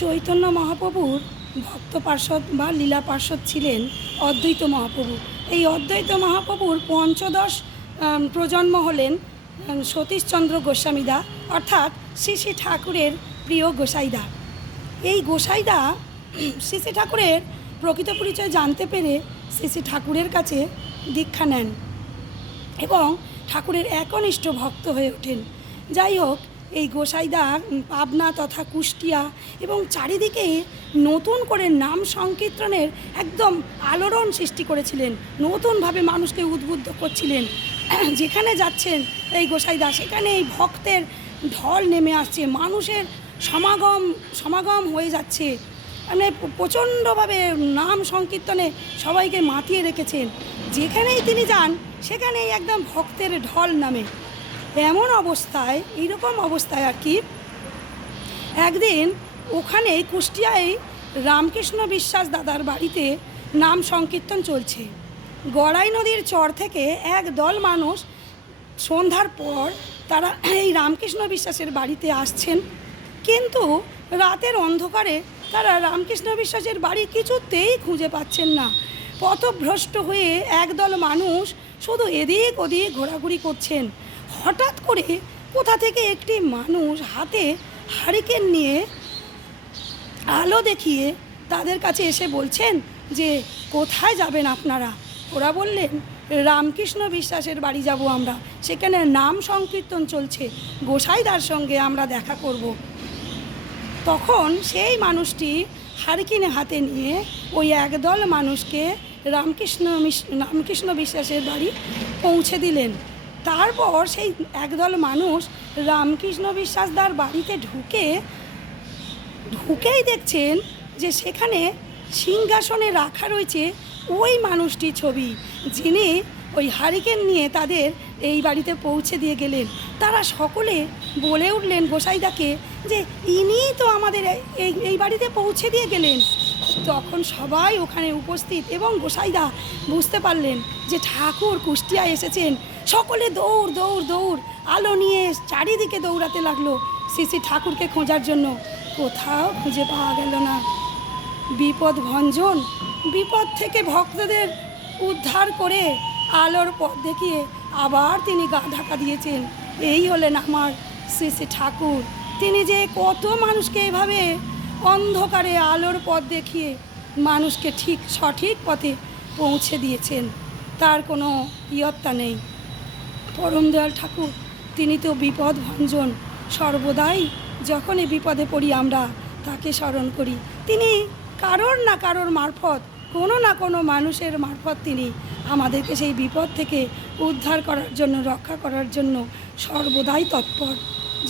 চৈতন্য মহাপ্রভুর ভক্ত পার্ষদ বা লীলা পার্ষদ ছিলেন অদ্বৈত মহাপ্রভু। এই অদ্বৈত মহাপ্রভুর পঞ্চদশ প্রজন্ম হলেন সতীশচন্দ্র গোস্বামীদা, অর্থাৎ শ্রী শ্রী ঠাকুরের প্রিয় গোসাইদা। এই গোসাইদা শ্রী শ্রী ঠাকুরের প্রকৃত পরিচয় জানতে পেরে শ্রী শ্রী ঠাকুরের কাছে দীক্ষা নেন এবং ঠাকুরের একনিষ্ঠ ভক্ত হয়ে ওঠেন। যাই হোক, এই গোসাইদা পাবনা তথা কুষ্টিয়া এবং চারিদিকে নতুন করে নাম সংকীর্তনের একদম আলোড়ন সৃষ্টি করেছিলেন, নতুনভাবে মানুষকে উদ্বুদ্ধ করছিলেন। যেখানে যাচ্ছেন এই গোসাইদা, সেখানে এই ভক্তের ঢল নেমে আসছে, মানুষের সমাগম হয়ে যাচ্ছে। মানে প্রচণ্ডভাবে নাম সংকীর্তনে সবাইকে মাতিয়ে রেখেছেন। যেখানেই তিনি যান সেখানেই একদম ভক্তের ঢল নামে। এমন অবস্থায়, এইরকম অবস্থায় আর কি, একদিন ওখানে কুষ্টিয়ায় রামকৃষ্ণ বিশ্বাস দাদার বাড়িতে নাম সংকীর্তন চলছে। গড়াই নদীর চর থেকে এক দল মানুষ সন্ধ্যার পর তারা এই রামকৃষ্ণ বিশ্বাসের বাড়িতে আসছেন, কিন্তু রাতের অন্ধকারে তারা রামকৃষ্ণ বিশ্বাসের বাড়ি কিছুতেই খুঁজে পাচ্ছেন না। পথভ্রষ্ট হয়ে একদল মানুষ শুধু এদিক ওদিক ঘোরাঘুরি করছেন। হঠাৎ করে কোথা থেকে একটি মানুষ হাতে হারিকেন নিয়ে আলো দেখিয়ে তাদের কাছে এসে বলছেন যে, কোথায় যাবেন আপনারা? ওরা বললেন, রামকৃষ্ণ বিশ্বাসের বাড়ি যাব আমরা, সেখানে নাম সংকীর্তন চলছে, গোসাইদার সঙ্গে আমরা দেখা করব। তখন সেই হারিকেন হাতে নিয়ে ওই একদল মানুষকে রামকৃষ্ণ বিশ্বাসের বাড়ি পৌঁছে দিলেন। তারপর সেই একদল মানুষ রামকৃষ্ণ বিশ্বাসদার বাড়িতে ঢুকেই দেখছেন যে সেখানে সিংহাসনে রাখা রয়েছে ওই মানুষটির ছবি, যিনি ওই হারিকেন নিয়ে তাদের এই বাড়িতে পৌঁছে দিয়ে গেলেন। তারা সকলে বলে উঠলেন গোসাইদাকে যে, ইনিই তো আমাদের এই বাড়িতে পৌঁছে দিয়ে গেলেন। তখন সবাই ওখানে উপস্থিত এবং গোসাইদা বুঝতে পারলেন যে ঠাকুর কুষ্টিয়ায় এসেছেন। সকলে দৌড় দৌড় দৌড় আলো নিয়ে চারিদিকে দৌড়াতে লাগলো শ্রী শ্রী ঠাকুরকে খোঁজার জন্য। কোথাও খুঁজে পাওয়া গেল না। বিপদ থেকে ভক্তদের উদ্ধার করে আলোর পথ দেখিয়ে আবার তিনি গা ঢাকা দিয়েছেন। এই হলেন আমার শ্রী শ্রী ঠাকুর। তিনি যে কত মানুষকে এভাবে অন্ধকারে আলোর পথ দেখিয়ে মানুষকে সঠিক পথে পৌঁছে দিয়েছেন, তার কোনো ইয়ত্তা নেই। পরম দয়াল ঠাকুর, তিনি তো বিপদ ভঞ্জন। সর্বদাই যখনই বিপদে পড়ি আমরা তাকে স্মরণ করি। তিনি কারোর না কারোর মারফত, কোনো না কোনো মানুষের মারফত তিনি আমাদেরকে সেই বিপদ থেকে উদ্ধার করার জন্য, রক্ষা করার জন্য সর্বদাই তৎপর।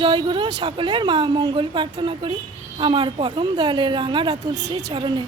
জয়গুরু, সকলের মঙ্গল প্রার্থনা করি আমার পরম দয়ালের রাঙা রাতুল শ্রী চরণে।